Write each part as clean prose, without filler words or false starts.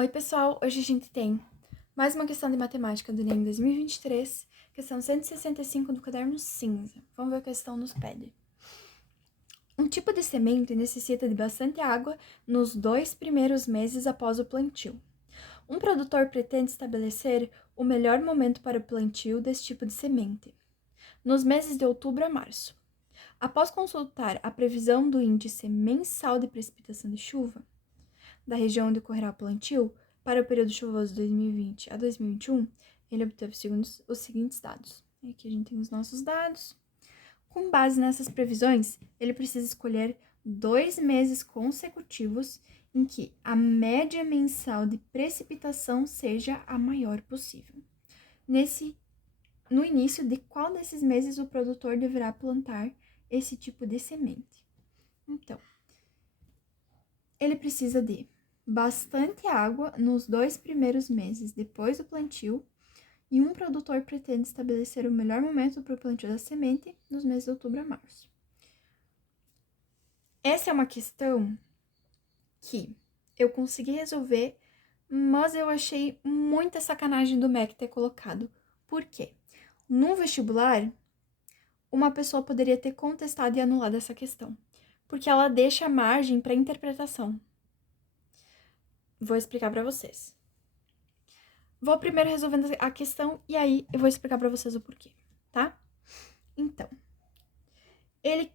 Oi, pessoal! Hoje a gente tem mais uma questão de matemática do Enem 2023, questão 165 do caderno cinza. Vamos ver o que a questão nos pede. Um tipo de semente necessita de bastante água nos 2 primeiros meses após o plantio. Um produtor pretende estabelecer o melhor momento para o plantio desse tipo de semente, nos meses de outubro a março. Após consultar a previsão do índice mensal de precipitação de chuva da região onde ocorrerá o plantio, para o período chuvoso de 2020 a 2021, ele obteve os seguintes dados. Aqui a gente tem os nossos dados. Com base nessas previsões, ele precisa escolher 2 meses consecutivos em que a média mensal de precipitação seja a maior possível. No início de qual desses meses o produtor deverá plantar esse tipo de semente? Então, ele precisa de bastante água nos 2 primeiros meses depois do plantio, e um produtor pretende estabelecer o melhor momento para o plantio da semente nos meses de outubro a março. Essa é uma questão que eu consegui resolver, mas eu achei muita sacanagem do MEC ter colocado. Por quê? No vestibular, uma pessoa poderia ter contestado e anulado essa questão, porque ela deixa margem para interpretação. Vou explicar para vocês. Vou primeiro resolvendo a questão e aí eu vou explicar para vocês o porquê, tá? Então, ele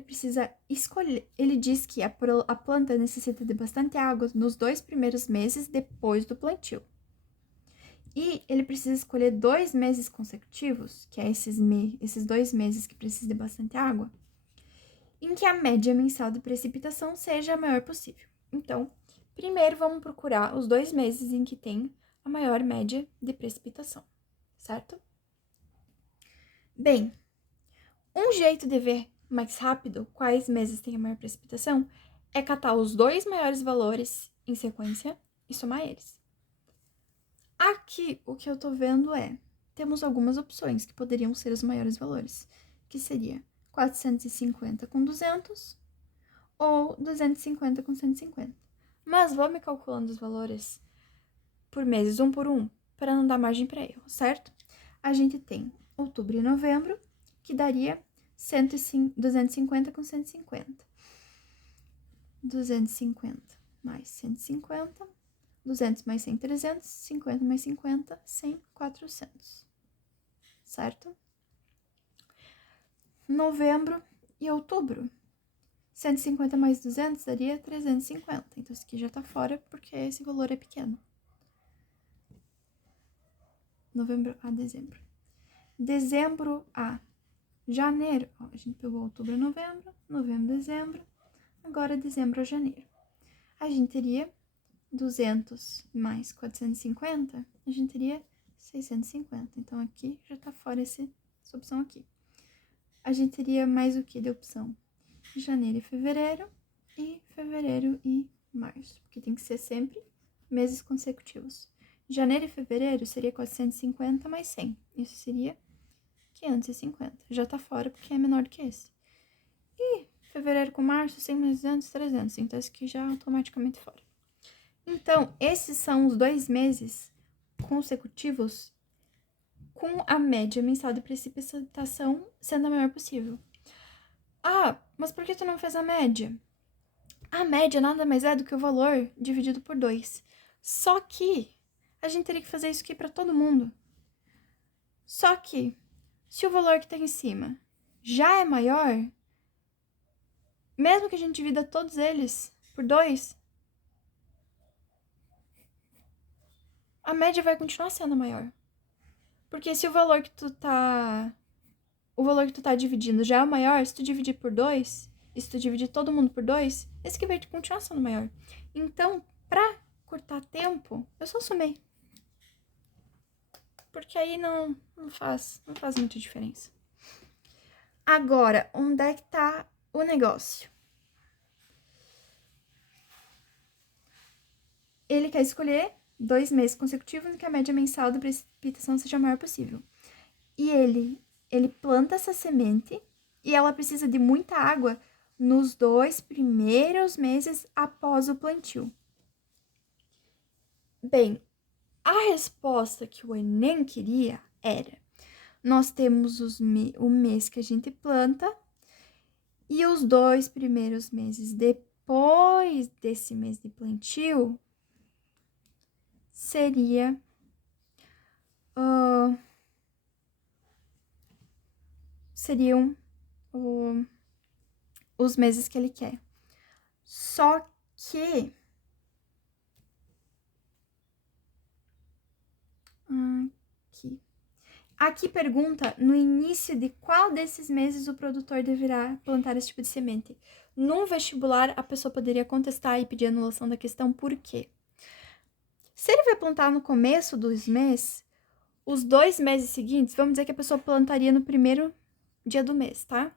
precisa escolher, ele diz que a planta necessita de bastante água nos 2 primeiros meses depois do plantio. E ele precisa escolher 2 meses consecutivos, que é esses 2 meses que precisam de bastante água, em que a média mensal de precipitação seja a maior possível. Então, primeiro vamos procurar os 2 meses em que tem a maior média de precipitação, certo? Bem, um jeito de ver mais rápido quais meses tem a maior precipitação é catar os 2 maiores valores em sequência e somar eles. Aqui, o que eu tô vendo temos algumas opções que poderiam ser os maiores valores, que seria 450 com 200 ou 250 com 150. Mas vou me calculando os valores por meses, um por um, para não dar margem para erro, certo? A gente tem outubro e novembro, que daria 250 com 150. 250 mais 150, 200 mais 100, 300, 50 mais 50, 100, 400. Certo? Novembro e outubro. 150 mais 200 daria 350. Então, isso aqui já tá fora porque esse valor é pequeno. Novembro a dezembro. Dezembro a janeiro. Ó, a gente pegou outubro a novembro, novembro a dezembro, agora dezembro a janeiro. A gente teria 200 mais 450, a gente teria 650. Então, aqui já tá fora essa opção aqui. A gente teria mais o que de opção? Janeiro e fevereiro e março, porque tem que ser sempre meses consecutivos. Janeiro e fevereiro seria 450 mais 100, isso seria 550. Já tá fora porque é menor do que esse. E fevereiro com março, 100 mais 200, 300. Então, esse aqui já é automaticamente fora. Então, esses são os 2 meses consecutivos com a média mensal de precipitação sendo a maior possível. Ah, mas por que tu não fez a média? A média nada mais é do que o valor dividido por 2. Só que a gente teria que fazer isso aqui para todo mundo. Só que, se o valor que tá em cima já é maior, mesmo que a gente divida todos eles por 2, a média vai continuar sendo maior. Porque se o valor que tu tá dividindo já é o maior, se tu dividir por 2, e se tu dividir todo mundo por 2, esse aqui vai continuar sendo maior. Então, pra cortar tempo, eu só somei. Porque aí não faz muita diferença. Agora, onde é que tá o negócio? Ele quer escolher 2 meses consecutivos em que a média mensal da precipitação seja a maior possível. E ele planta essa semente e ela precisa de muita água nos 2 primeiros meses após o plantio. Bem, a resposta que o Enem queria era: nós temos o mês que a gente planta e os 2 primeiros meses depois desse mês de plantio seria seriam os meses que ele quer. Só que aqui pergunta no início de qual desses meses o produtor deverá plantar esse tipo de semente. Num vestibular, a pessoa poderia contestar e pedir anulação da questão, por quê? Se ele vai plantar no começo dos meses, os 2 meses seguintes, vamos dizer que a pessoa plantaria no primeiro dia do mês, tá?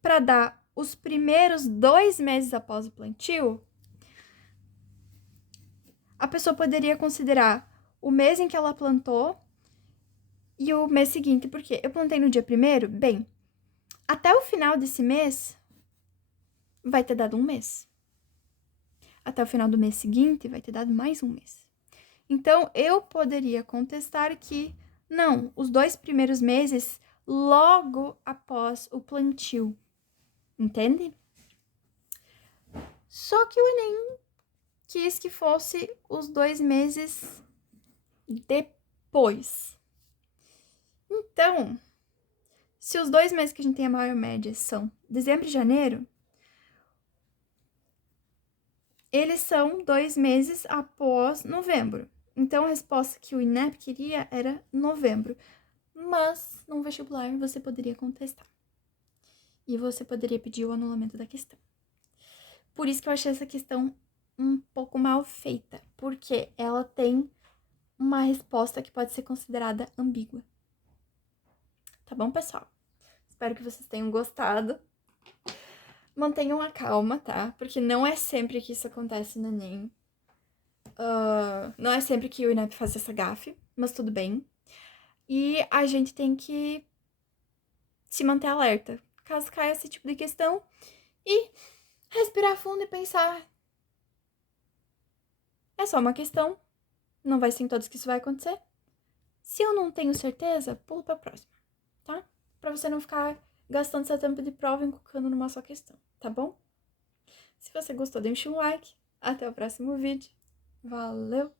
Para dar os primeiros 2 meses após o plantio, a pessoa poderia considerar o mês em que ela plantou e o mês seguinte. Por quê? Eu plantei no dia 1º, bem, até o final desse mês vai ter dado um mês. Até o final do mês seguinte vai ter dado mais um mês. Então, eu poderia contestar que não, os 2 primeiros meses logo após o plantio. Entende? Só que o Enem quis que fosse os 2 meses depois. Então, se os 2 meses que a gente tem a maior média são dezembro e janeiro, eles são 2 meses após novembro. Então, a resposta que o INEP queria era novembro. Mas, num vestibular, você poderia contestar. E você poderia pedir o anulamento da questão. Por isso que eu achei essa questão um pouco mal feita. Porque ela tem uma resposta que pode ser considerada ambígua. Tá bom, pessoal? Espero que vocês tenham gostado. Mantenham a calma, tá? Porque não é sempre que isso acontece no Enem. Não é sempre que o INEP faz essa gafe, mas tudo bem. E a gente tem que se manter alerta, caso caia esse tipo de questão, e respirar fundo e pensar: é só uma questão, não vai ser em todos que isso vai acontecer. Se eu não tenho certeza, pulo pra próxima, tá? Pra você não ficar gastando seu tempo de prova encucando numa só questão, tá bom? Se você gostou, deixe um like. Até o próximo vídeo. Valeu!